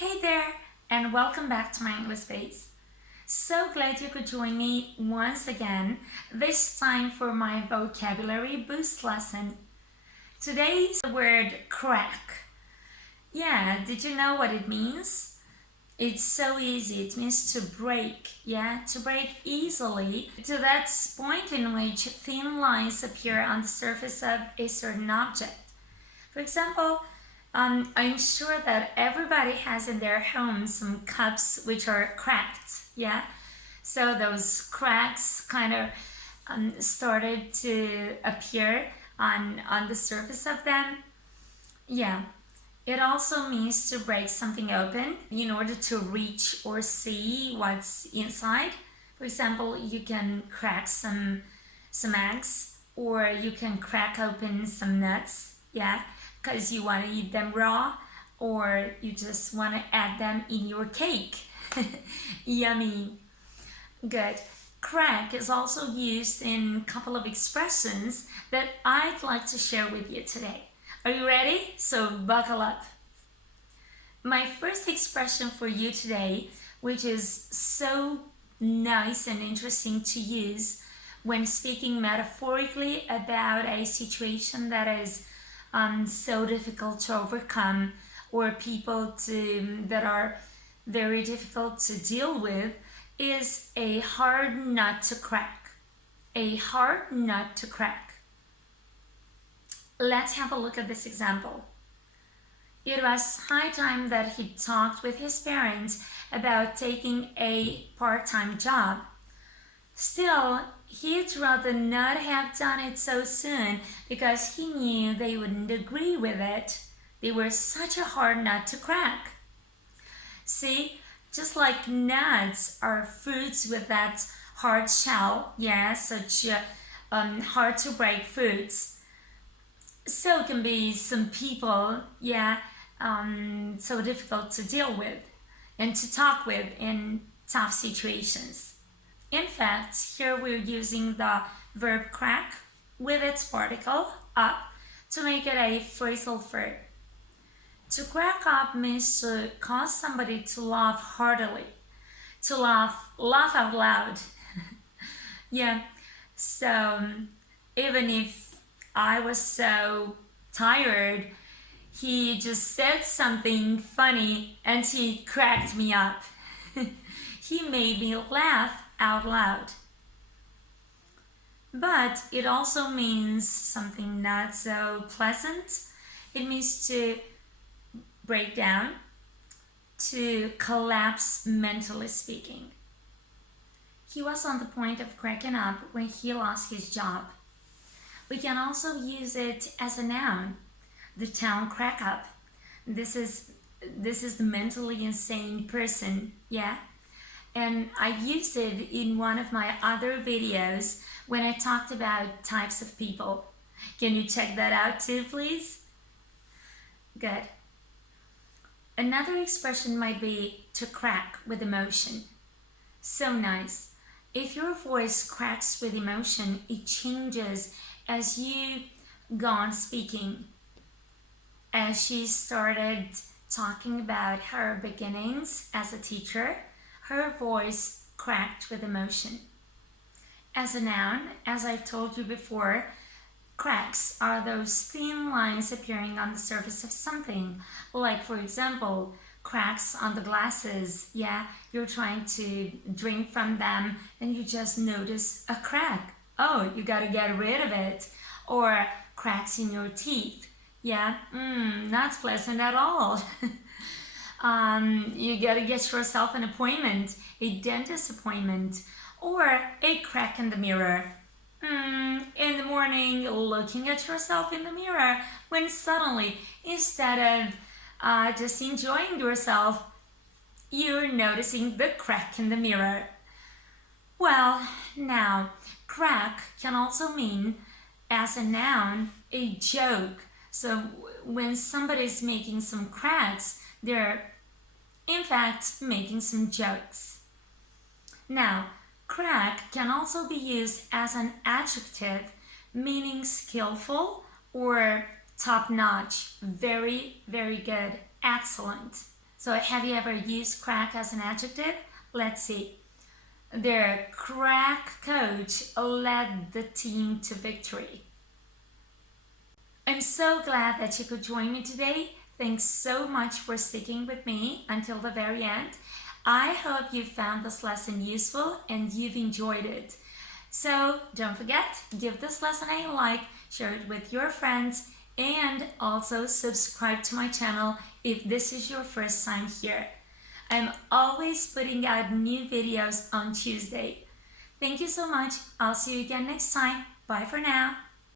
Hey there, and welcome back to my English space. So glad you could join me once again, this time for my vocabulary boost lesson. Today's the word crack. Yeah, did you know what it means? It's so easy. It means to break, to break easily to that point in which thin lines appear on the surface of a certain object. For example, I'm sure that everybody has in their home some cups which are cracked, So those cracks kind of started to appear on the surface of them. Yeah, it also means to break something open in order to reach or see what's inside. For example, you can crack some eggs, or you can crack open some nuts, because you want to eat them raw, or you just want to add them in your cake. Yummy. Good. Crack is also used in a couple of expressions that I'd like to share with you today. Are you ready? So buckle up. My first expression for you today, which is so nice and interesting to use when speaking metaphorically about a situation that is so difficult to overcome, or people that are very difficult to deal with, is a hard nut to crack. A hard nut to crack. Let's have a look at this example. It was high time that he talked with his parents about taking a part-time job. Still, he'd rather not have done it so soon because he knew they wouldn't agree with it. They were such a hard nut to crack. See, just like nuts are fruits with that hard shell, such hard to break fruits, so can be some people, so difficult to deal with and to talk with in tough situations. In fact, here we're using the verb crack with its particle, up, to make it a phrasal verb. To crack up means to cause somebody to laugh heartily, to laugh out loud. So even if I was so tired, he just said something funny and he cracked me up. He made me laugh out loud. But it also means something not so pleasant. It means to break down, to collapse mentally speaking. He was on the point of cracking up when he lost his job. We can also use it as a noun, the town CRACKUP. This is the mentally insane person, And I used it in one of my other videos when I talked about types of people. Can you check that out too, please? Good. Another expression might be to crack with emotion. So nice. If your voice cracks with emotion, it changes as you go on speaking. As she started talking about her beginnings as a teacher, her voice cracked with emotion. As a noun, as I've told you before, cracks are those thin lines appearing on the surface of something. Like, for example, cracks on the glasses. You're trying to drink from them and you just notice a crack. Oh, you gotta get rid of it. Or cracks in your teeth. Not pleasant at all. You gotta get yourself an appointment, a dentist appointment, or a crack in the mirror. In the morning, looking at yourself in the mirror, when suddenly, instead of just enjoying yourself, you're noticing the crack in the mirror. Well, now, crack can also mean, as a noun, a joke. So when somebody's making some cracks, they're in fact making some jokes. Now, crack can also be used as an adjective, meaning skillful or top-notch, very, very good, excellent. So have you ever used crack as an adjective? Let's see. Their crack coach led the team to victory. I'm so glad that you could join me today. Thanks so much for sticking with me until the very end. I hope you found this lesson useful and you've enjoyed it. So don't forget, give this lesson a like, share it with your friends, and also subscribe to my channel if this is your first time here. I'm always putting out new videos on Tuesday. Thank you so much. I'll see you again next time. Bye for now.